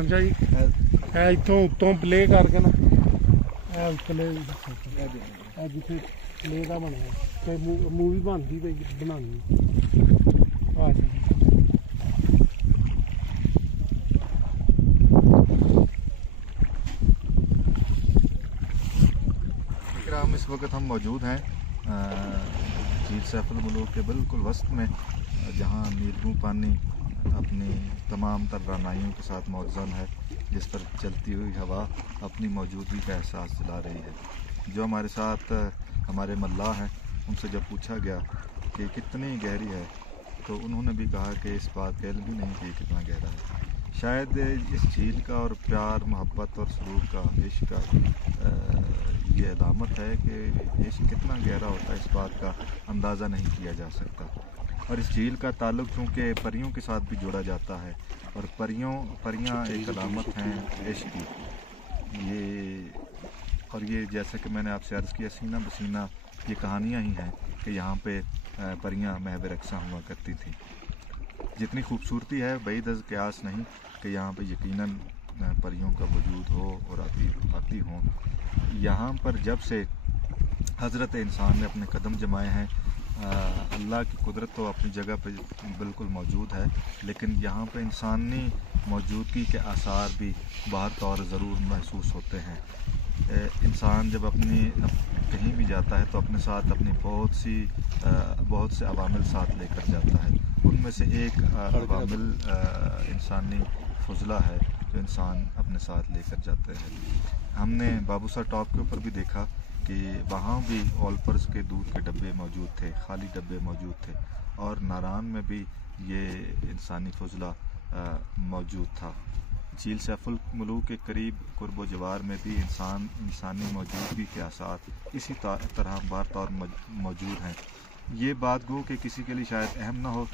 ਸਾਂਝਾ ਜੀ ਇਹ ਇੱਥੋਂ ਉੱਤੋਂ ਪਲੇ ਕਰਕੇ ਨਾ ਇਹ ਪਲੇ ਇਹ ਜਿੱਥੇ ਪਲੇ ਦਾ ਬਣਿਆ ਤੇ ਮੂਵੀ ਬਣਦੀ ਪਈ ਬਣਾਉਣੀ ਆ ਜੀ। इस वक्त हम मौजूद हैं झील सैफुल मुलूक के बिल्कुल वस्त में, जहां नीलगू पानी अपनी तमाम तर रानाइयों के साथ मौजूद है, जिस पर चलती हुई हवा अपनी मौजूदगी का एहसास दिला रही है। जो हमारे साथ हमारे मल्लाह हैं, उनसे जब पूछा गया कि कितनी गहरी है तो उन्होंने भी कहा कि इस बात का इल्म ही नहीं कि कितना गहरा है। शायद इस झील का और प्यार मोहब्बत और सलूक का इश्क का ये अलामत है कि इश्क कितना गहरा होता है, इस बात का अंदाज़ा नहीं किया जा सकता। और इस झील का ताल्लुक़ चूँकि परियों के साथ भी जोड़ा जाता है, और परियां एक अलामत हैं इश्क की। ये जैसे कि मैंने आपसे अर्ज़ किया, सीना बसीना ये कहानियाँ ही हैं कि यहाँ पे परियां महव रक़्सा हुआ करती थी। जितनी खूबसूरती है बईद अज़ क़यास नहीं कि यहाँ पे यकीनन परियों का वजूद हो और आती हों। यहाँ पर जब से हज़रत इंसान ने अपने कदम जमाए हैं, अल्लाह की कुदरत तो अपनी जगह पे बिल्कुल मौजूद है, लेकिन यहाँ पे इंसानी मौजूदगी के आसार भी बाहर तौर ज़रूर महसूस होते हैं। इंसान जब कहीं भी जाता है तो अपने साथ अपनी बहुत से अवामिल साथ लेकर जाता है। उनमें से एक अवामिल इंसानी फजला है जो इंसान अपने साथ लेकर जाते हैं। हमने बाबूसर टॉप के ऊपर भी देखा कि वहाँ भी ऑलपर्स के दूध के डब्बे मौजूद थे, खाली डब्बे मौजूद थे, और नारान में भी ये इंसानी फजला मौजूद था। झील सैफुल मुलूक के करीब कुर्बो जवार में भी इंसानी मौजूदगी के आसार इसी तरह बार तौर मौजूद हैं। ये बात गो कि किसी के लिए शायद अहम ना हो,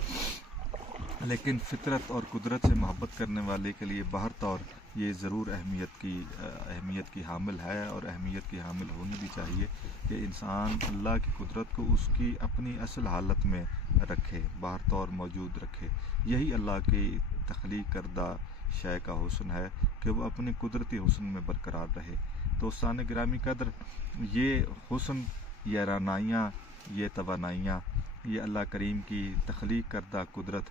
लेकिन फितरत और कुदरत से मोहब्बत करने वाले के लिए बाहर तौर ये ज़रूर अहमियत की हामिल है, और अहमियत की हामिल होनी भी चाहिए कि इंसान अल्लाह की कुदरत को उसकी अपनी असल हालत में रखे, बाहर तौर मौजूद रखे। यही अल्लाह की तख्लीक करदा शय का हुस्न है कि वो अपनी कुदरती हुस्न में बरकरार रहे। दोस्तान गिरामी कदर, ये हुस्न, ये रानाइयाँ, ये तवानाइयाँ, ये अल्लाह करीम की तख्लीक करदा कुदरत,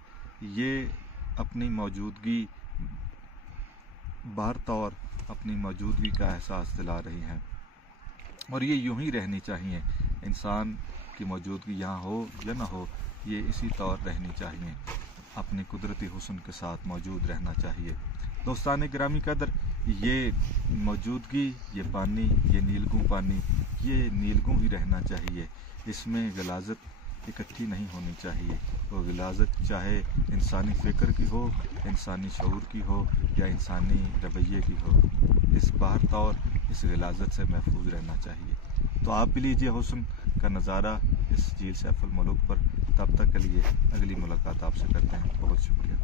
ये अपनी मौजूदगी बाहर तौर अपनी मौजूदगी का एहसास दिला रही हैं, और ये यूं ही रहनी चाहिए। इंसान की मौजूदगी यहाँ हो या ना हो, ये इसी तौर रहनी चाहिए, अपनी कुदरती हुस्न के साथ मौजूद रहना चाहिए। दोस्तान गिरामी कदर, ये मौजूदगी, ये पानी, ये नीलगू पानी, ये नीलगू ही रहना चाहिए। इसमें गिलाज़त इकट्ठी नहीं होनी चाहिए। वो गिलाज़त चाहे इंसानी फ़िक्र की हो, इंसानी शऊर की हो, या इंसानी रवैये की हो, इस बाहर तौर इस गिलाज़त से महफूज रहना चाहिए। तो आप भी लीजिए हुस्न का नज़ारा इस झील सैफुल मुलूक पर। तब तक के लिए अगली मुलाकात आपसे करते हैं। बहुत शुक्रिया।